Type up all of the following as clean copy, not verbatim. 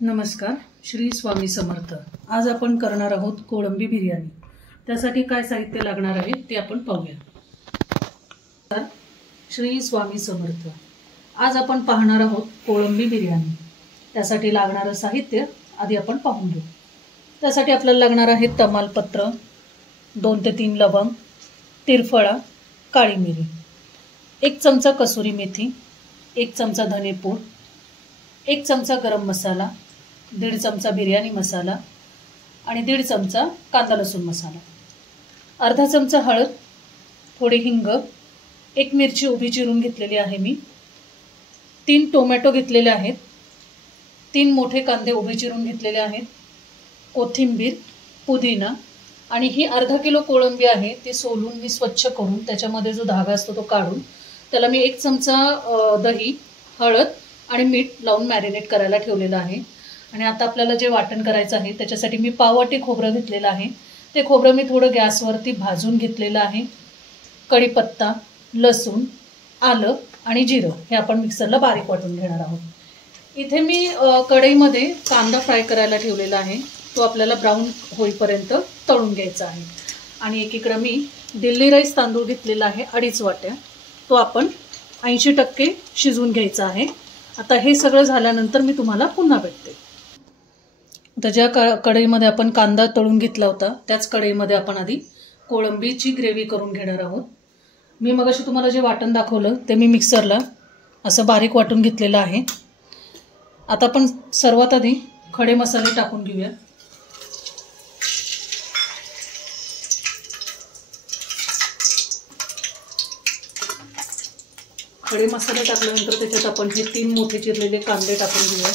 नमस्कार, श्री स्वामी समर्थ। आज आपण करणार आहोत कोळंबी बिर्याणी। त्यासाठी काय साहित्य लागणार आहे ते आपण पाहूया। श्री स्वामी समर्थ। आज आपण पाहणार आहोत कोळंबी बिर्याणी। त्यासाठी लागणारे साहित्य आधी आपण पाहून घेऊ। त्यासाठी आपल्याला लागणार आहे तमालपत्र, 2 ते 3 लवंग, तिरफळा, काळी मिरी, 1 चमचा कसुरी मेथी, 1 चमचा धनेपूड, 1 चमचा गरम मसाला, 1.5 चमचा बिर्याणी मसाला आणि 1.5 चमचा कांदा लसूण मसाला, अर्धा चमचा हळद, थोडी हिंग, 1 मिरची उभी चिरून घेतलेली आहे मी, 3 टोमॅटो घेतलेले आहेत, 3 मोठे कांदे उभे चिरून घेतलेले आहेत, कोथिंबीर, पुदिना आणि ही अर्धा किलो कोळंबी आहे ती सोलून मी स्वच्छ करून त्याच्यामध्ये जो धागा असतो तो काढून त्याला मी 1 चमचा दही, हळद आणि मीठ लावून मॅरिनेट करायला ठेवलेलं आहे। आणि आता आपल्याला जे वाटण करायचं आहे त्याच्यासाठी मी पाववाटी खोबरं घेतलेलं आहे। ते खोबरं मी थोडं गॅसवरती भाजून घेतलेलं आहे। कढीपत्ता, लसूण, आलं आणि जिरं हे आपण मिक्सरला बारीक वाटून घेणार आहोत। इथे मी कढईमध्ये कांदा फ्राय करायला ठेवलेला आहे, तो आपल्याला ब्राऊन होईपर्यंत तळून घ्यायचा आहे। आणि एकीकडे मी दिल्ली राईस तांदूळ घेतलेला आहे 2.5 वाट्या, तो आपण 80% शिजवून घ्यायचा आहे। आता हे सगळं झाल्यानंतर मी तुम्हाला पुन्हा भेटते। आता ज्या कढईमध्ये आपण कांदा तळून घेतला होता त्याच कढईमध्ये आपण आधी कोळंबीची ग्रेव्ही करून घेणार आहोत। मी मगाशी तुम्हाला जे वाटण दाखवलं ते मी मिक्सरला असं बारीक वाटून घेतलेलं आहे। आता आपण सर्वात आधी खडे मसाले टाकून घेऊया। खडे मसाले टाकल्यानंतर त्याच्यात आपण हे 3 मोठे चिरलेले कांदे टाकून घेऊया।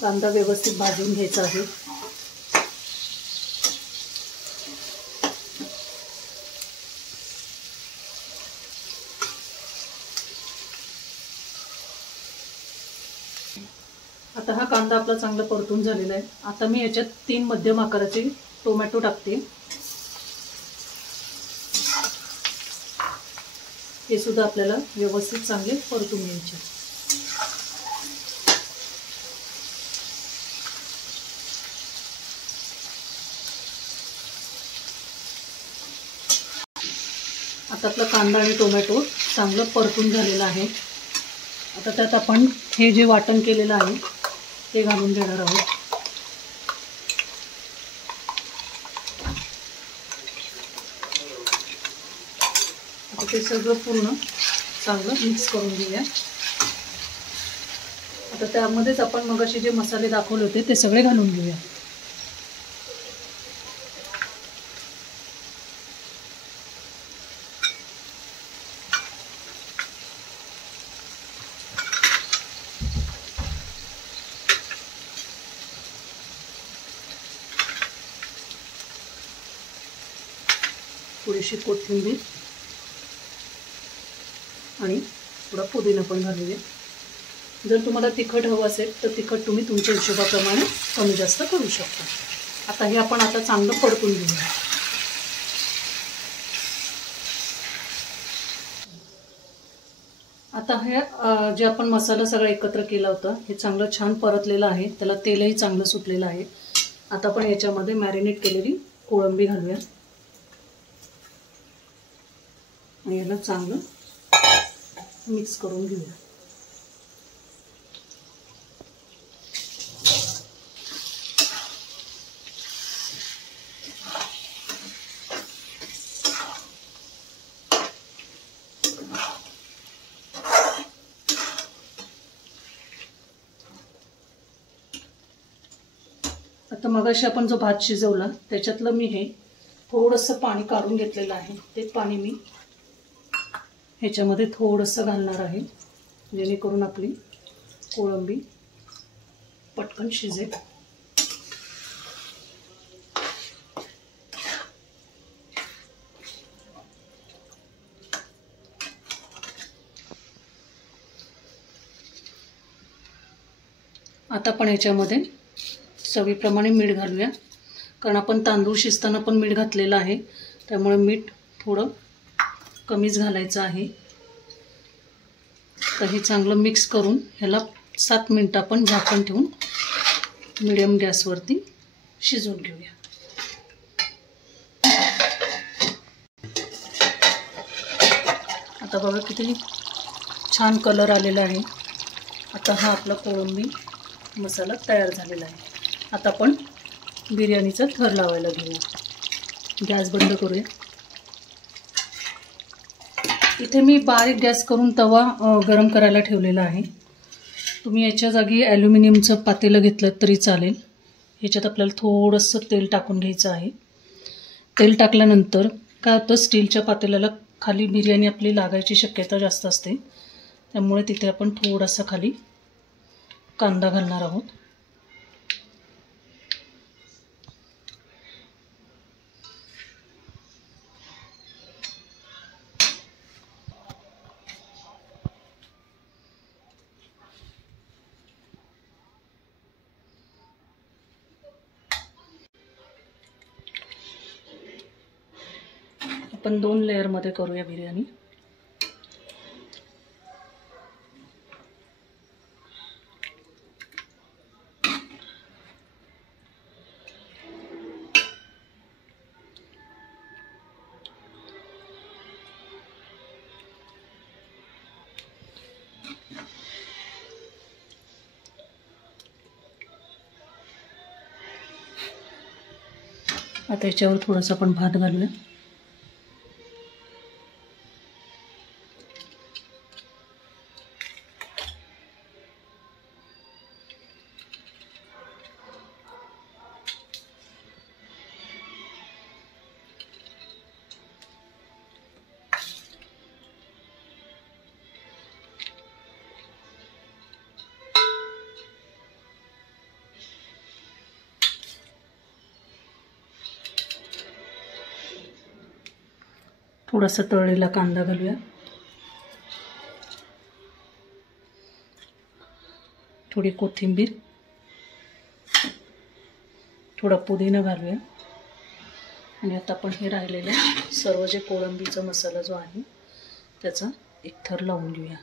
कांदा व्यवस्थित भाजून घ्यायचा आहे। आता हा कांदा आपला चांगला परतून झालेला आहे। आता मी याच्यात 3 मध्यम आकाराचे टोमॅटो टाकते। हे सुद्धा आपल्याला व्यवस्थित चांगले परतून घ्यायचे। आता आपला कांदा आणि टोमॅटो चांगलं परतून झालेला आहे। आता त्यात आपण हे जे वाटण केलेलं आहे ते घालून घेणार आहोत। आता ते सगळं पूर्ण चांगलं मिक्स करून घेऊया। आता त्यामध्येच आपण मगाशी जे मसाले दाखवले होते ते सगळे घालून घेऊया। थोडीशी कोथिंबीर आणि थोडा पुदिना पण घालूया। जर तुम्हाला तिखट हवं असेल तर तिखट तुम्ही तुमच्या हिशोबाप्रमाणे कमी जास्त करू शकता। आता हे आपण चांगलं परतून घेऊया। आता हे जे आपण मसाला सगळा एकत्र केला होता हे चांगलं छान परतलेलं आहे, त्याला तेलही चांगलं सुटलेलं आहे। आता आपण याच्यामध्ये मॅरिनेट केलेली कोळंबी घालूया आणि याला चांगलं मिक्स करून घेऊया। आता मगाशी आपण जो भात शिजवला त्याच्यातलं मी हे थोडंसं पाणी काढून घेतलेलं आहे, ते पाणी मी ह्याच्यामध्ये थोडंसं घालणार आहे जेणेकरून आपली कोळंबी पटकन शिजेल। आता आपण याच्यामध्ये चवीप्रमाणे मीठ घालूया, कारण आपण तांदूळ शिजताना पण मीठ घातलेलं आहे, त्यामुळे मीठ थोडं कमीच घालायचं आहे. तर हे चांगलं मिक्स करून ह्याला 7 मिनिटं आपण झाकण ठेवून मीडियम गॅसवरती शिजवून घेऊया. आता बघा किती छान कलर आलेला आहे. आता हा आपला कोळंबी मसाला तयार झालेला आहे. आता आपण बिर्याणीचा थर लावायला घेऊया. गॅस बंद करूया. इथे मी बारीक गॅस करून तवा गरम करायला ठेवलेला आहे. तुम्ही याच्या जागी ॲल्युमिनियमचं पातेलं घेतलं तरी चालेल. ह्याच्यात आपल्याला थोडंसं तेल टाकून घ्यायचं आहे. तेल टाकल्यानंतर काय होतं, स्टीलच्या पातेल्याला खाली बिर्याणी आपली लागायची शक्यता जास्त असते, त्यामुळे तिथे आपण थोडासा खाली कांदा घालणार आहोत. आपण 2 लेअरमध्ये करूया बिर्याणी. आता याच्यावर थोडासा आपण भात घालूया. थोडासा तळलेला कांदा घालूया. थोडी कोथिंबीर, थोडा पुदिना घालूया. आणि आता आपण हे राहिलेलं सर्व जे कोळंबीचा मसाला जो आहे त्याचा एक थर लावून घेऊया.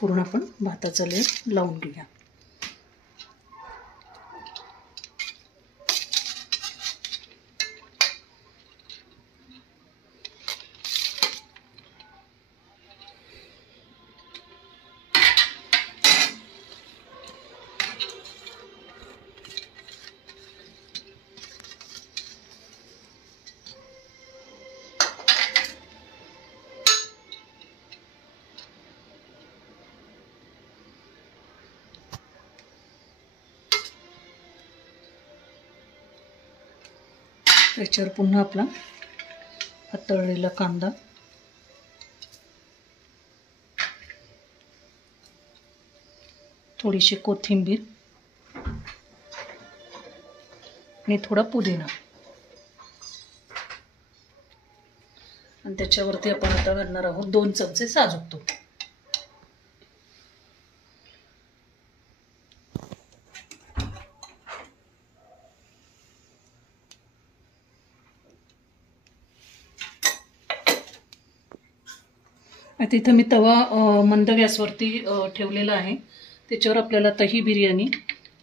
पूर्ण आपण भाताचा लेप लावून घेऊया. त्याच्यावर पुन्हा आपला तळलेला कांदा, थोडीशी कोथिंबीर आणि थोडा पुदिना, आणि त्याच्यावरती आपण आता घालणार आहोत 2 चमचे साजूक तूप. आता इथं मी तवा मंद गॅसवरती ठेवलेला आहे. त्याच्यावर आपल्याला आता ही बिर्याणी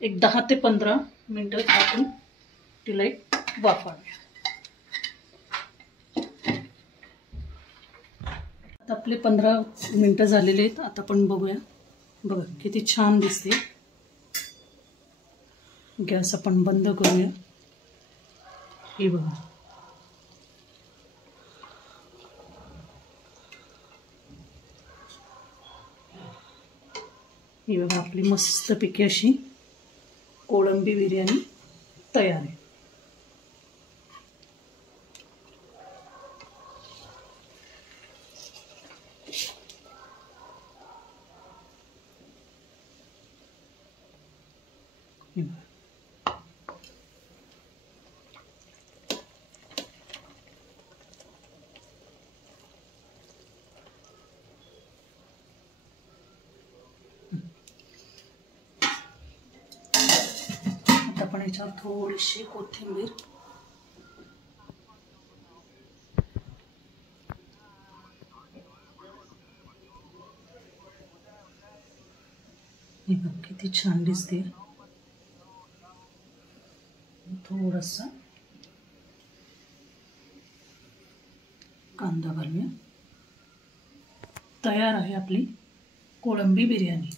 एक 10 ते 15 मिनिटं झाकून तिला एक वाफावूया. आता आपले 15 मिनिटं झालेले आहेत. आता आपण बघूया. बघा किती छान दिसते. गॅस आपण बंद करूया. हे बघा ही बघा आपली मस्तपैकी अशी कोळंबी बिर्याणी तयार आहे. हे बघा. आपण याच्यावर थोडीशी कोथिंबीर, हे बघ किती छान दिसते. थोडासा कांदा घालूया. तयार आहे आपली कोळंबी बिर्याणी.